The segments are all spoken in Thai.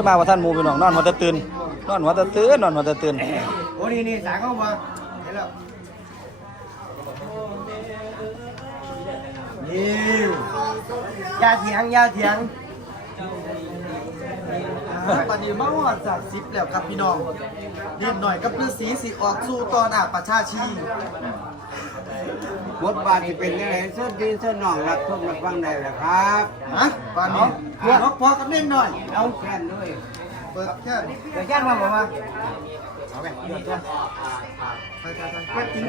ยมาว่าท่านหมูพี่น้องนอนหัวตะตื่นนอนหัวตะตื่นนอนหัวตะตื่นโอ้นี่นี่สายเข้ามาเห็นแล้วนี่อยาเถียงอยาเถียงปฏิมาหอดจากซิปแล้วครับพี่น้องเรียนหน่อยกับฤาษีสิออกสู่ตอนอาประชาชีบทบาทที่เป็นยังไงเส้นดินเส้นน่องรับชมรับฟังได้แล้วครับฮะ ตอนนี้นกพอกับเน่นหน่อย เอาแค่นด้วยเปิดแค่เปิดแค่มาบอกมาเอาไปเดี๋ยวจะไปไปไปไปจริง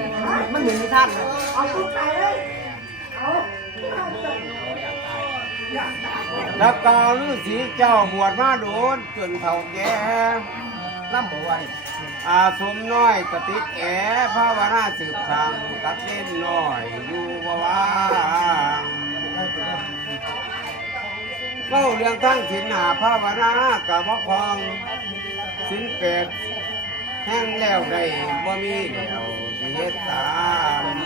มันเหมือนนิทานเลยแล้วก็ฤาษีเจ้าบวชมาโดนจนเฒ่าแก่ล่ำบอกว่านี่อาสมน้อยกติดแอภาวนาสืบทางกับเล่นน้อยอยู่บ่ว่าง เล่าเรื่องทั้งสินหาภาวนากับพ่อคองสินเป็ดแห้งแล้วได้บ่มีแล้วสิเฮ็ดตาม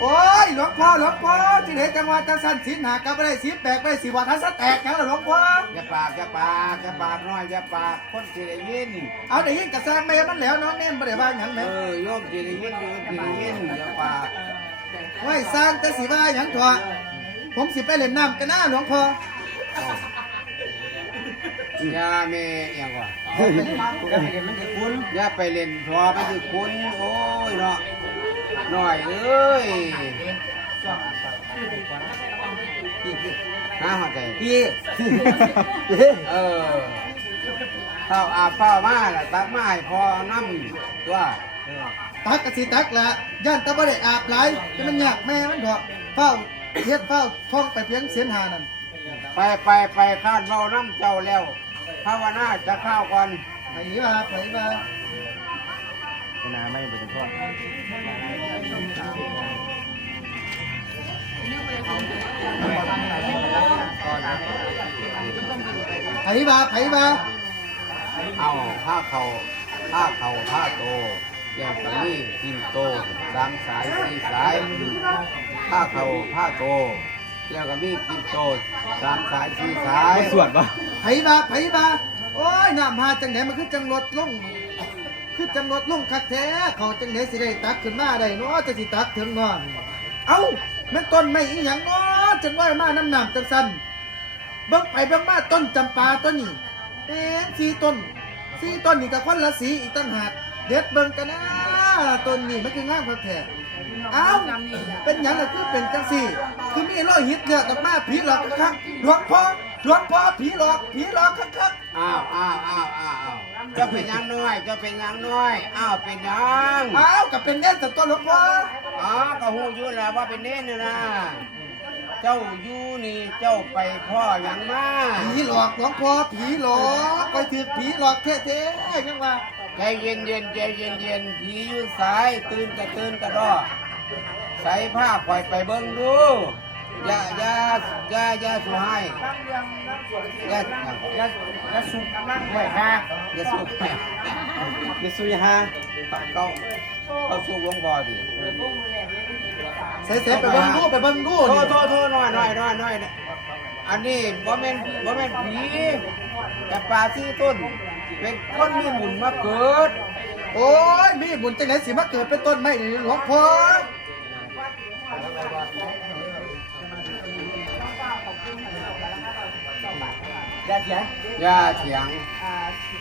โอ้ยหลวงพ่อหลวงพ่อที่ไหนจังหวัดจังสันสินหากับอะไรสิแตกไปสิวัดทัศแตกยังล่ะหลวงพ่ออย่าปากอย่าปากอย่าปากน้อยอย่าปากคนสิได้ยินเอาได้ยินกระแซงแม่มันแล้วน้องเน่นบ่ได้ว่าหยังเอแม่อโยมสิได้ยินโยมสิได้ยินอย่าปากไว้สร้างแต่สิว่าหยังเถอะ ผมสิไปเล่นน้ำกันนะหลวงพ่ออย่าแม่เอียงว่ะมันสิคุณอย่าไปเล่นทัวร์ไปสิคุณโอ้ยเนาะหน่อยเอ้ยหาหัวใจพี่เออเข้าอาบเข้ามาล่ะตักมาให้พอน้ำตัวตักกะสิตักละย่านตะบ่ได้อาบหลายที่มันยากแม่มันเถอะเฝ้า เฮ็ดเฝ้าท่องไปเพียงเสียนหานั่นไปไปไปคาดเบาน้ำเจ้าแล้วภาวนาจะเข้าก่อนไปว่าไปว่านาไม่เป็นพ่อไปว่าไปว่าเอาผ้าเขาผ้าเขาผ้าโตแก้วกะนี่กินโตสามสายสี่สาย ผ้าเขาผ้าโต แล้วก็มีกินโตสามสายสี่สายสวดปะไผว่าไผว่าโอ้ยน้ำหาจังไหนมันคือจังรถลงคือจังรถลงคักแท้เขาจังไหนสิได้ตักขึ้นมาได้เนาะจะสิตักถึงนอนเอ้าแม่นต้นไม่อีหยังเนาะจังว่ามาน้ำน้ำจังสันเบิ่งไปเบิ่งมาต้นจำปาต้นนี้เป็นสี่ต้นสี่ต้นนี่กับคนละสีอีกตั้งหากเด็ดเบิ่งกันนะต้นนี้มันคืองามคักแท้เอ้า เป็นหยังล่ะคือเป็นจังสี่ คือมีร้อยหิตเลือกกับมาผีหลอกคักๆหลวงพ่อหลวงพ่อผีหลอกผีหลอกคักๆอ้าวอ้าวอ้าวอ้าวอ้าวเจ้าเป็นหยังน้อยเจ้าเป็นหยังน้อยอ้าวเป็นหยังอ้าวกับเป็นเน่นแต่ตัวหลวงพ่ออ๋อก็หูอยู่แล้วว่าเป็นเน้นน่ะนะเจ้าอยู่นี่เจ้าไปพ่อหยังมาผีหลอกหลวงพ่อผีหลอกไปถือผีหลอกแท้ๆยังว่า ใจเย็นเย็นๆใจเย็นเย็นๆผีอยู่สายตื่นกระตื่นกระดอ ใส่ผ้าปล่อยไปเบิ้งดูอย่าอย่าอย่าอย่าสุให้อย่าอย่าอย่าสุกำลังไหวฮะอย่าสุกแม่เยสุยฮาเขาเขาสู้หลวงพ่อดิเสร็จไปเบิ่งดูไปเบิ่งดูโทษโทษโทษหน่อยหน่อยหน่อยหน่อยอันนี้บ่แม่นบ่แม่นผีแต่ปลาที่ต้น เป็นคนมีหมุนมาเกิด โอ้ยมีบุญจังไหนสิมาเกิดเป็นต้นไม้นี่หลวงพ่อ อย่าเถียงอย่าเถียง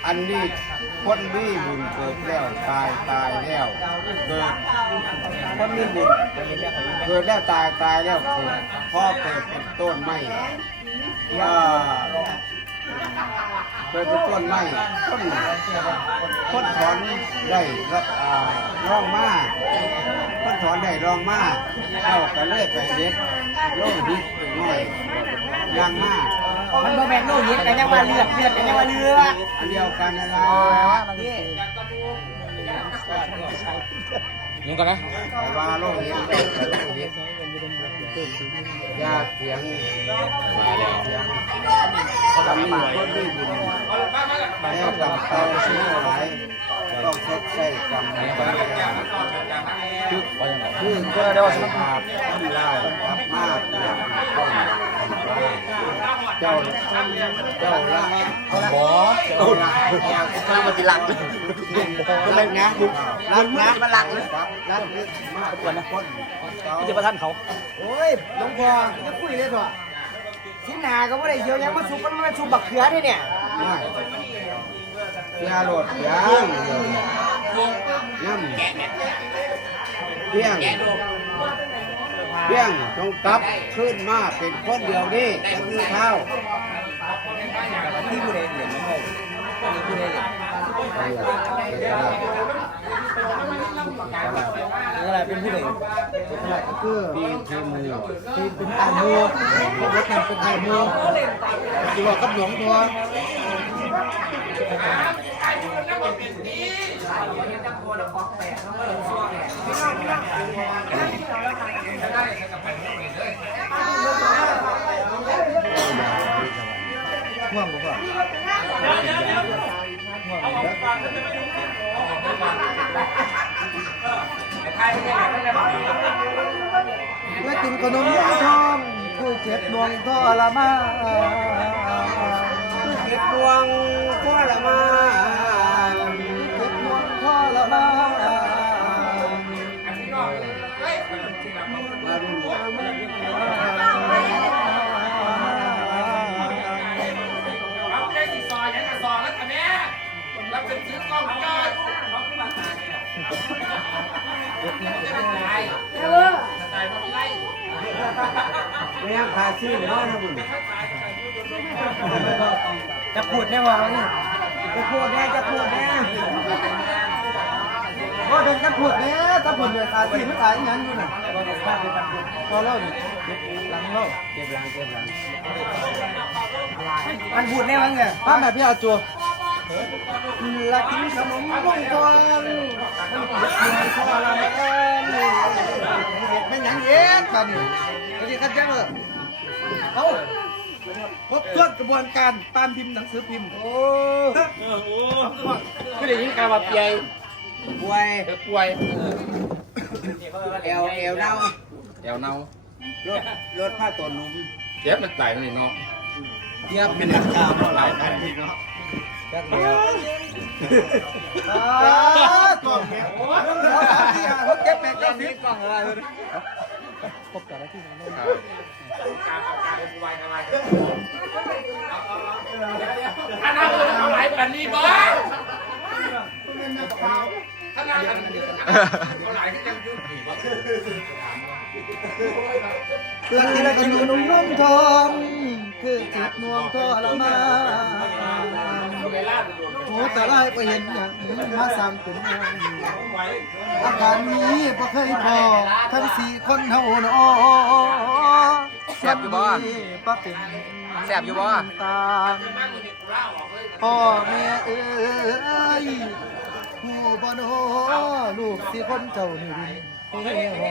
อันนี้คนมีบุญเกิดแล้วตายตายแล้วเกิดคนมีบุญเกิดแล้วตายตายแล้วเกิดพ่อเกิดเป็นต้นไม้อ่าเกิดเป็นต้นไม้ต้นต้นถอนได้รับอ่าร่องมาต้นถอนได้ร่องมาเอาก็เลยไปเด็ดโลหิตหน่อยยางมา มันบ่แม่นโลหิตกันยังว่าเลือดเลือดกันยังว่าเลือดอันเดียวกันนั่นแหละยังก่อนนะว่าโลกนี้โลกเสียงมาแล้วเสียงเขาทำมาคนที่บุญแล้วกับเตาซื้นอหลายต้องเซ็ตใส่กรรมในบางอย่างคือคือก็ได้ว่าสภาพที่ได้กับมากอย่างต้น เจ้าเจ้าละหมอเจ้าละข้างมาติหลังก็เลยนะรักนะมันหลังเลยรักนี่มากกว่านะคนที่จะประท่านเขาโอ้ยหลวงพ่อจะคุยเลยพ่อสิหนาก็ไม่ได้เยอะยังมาชุบมันมาชุบบักเขือด้วยเนี่ยยาโหลดยางน้ำเพียง เพียงจงกลับขึ้นมาเป็นคนเดียวนี่จะมีเท้าที่ผู้ใดเหรียญไม่ผู้ใดเหรียญอะไรเป็นผู้ใดอะไรก็คือปีทีมือทีมเป็นไอ้มูพวกรถนำเป็นไอ้มูอยู่บอกกับหลวงพ่อ ง่วงบ่พ่อและกินขนมยักษ์ทองคือเจ็บดวงทรมานเก็บด วงพ่อละมาเจ็บดวงทรมานมาดูเอาไม่ได้ติดซองจะซอยแล้วแต่แม่เราเป็นซื้อกล้องก็จะได้ตายตายไม่ไล่ไม่ยังขาชื่อเนาะนะบุญ จะพูดได้ว่านี่จะพูดแน่จะพูดแน่ว่าเป็นจะพูดแน่จะพูดเลยตาสีไม่ตายยังอยู่น่ะพอเล่านี่หลังเล่าเก็บหลังเก็บหลังมันพูดแน่มั้งไงป้าแม่พี่อาจัวละกินขนมวงกรมันทรมานไม่หยังเย็นป่านนี้สวัสดีครับแจ๊บเออเอา ครบถ้วนกระบวนการตามพิมพ์หนังสือพิมพ์โอ้ไม่ได้ยินการว่าเปียป่วยเธอป่วยเอวเอวเน่าเดี๋ยวเนารถรถผ้าตัวนุ่มเจ็บมันตายเลยเนาะเทียบเป็นนักกาวเท่าไหร่กันทีเนาะจักเดียวกล่องเนี่ยเรื่องราวสามสี่ห้าหกเจ็ดแปดเก้าสิบกล้องอะไรครบแต่ละที่การต่อการเป็น วายอะไรถ้าน้าเลยเอาไหลแบบนี้บ้างถ้าน้าเอาไหลก็จะยุ่งผีบ้างเตือที่ละกินขนมนมทองคือจิตนวงทรมานโดนโอ้แต่ไล่ไปเห็นอย่างมาสามตุนอาการนี้บ่เคยพอทั้งสี่คนเฮาเนาะ แซ่บอยู่บ่ปะเป็นแซ่บอยู่บ่ตามพ่อแม่เอ้ยหูบ่โนลูกสี่คนเจ้านี่ดิเฮ้ย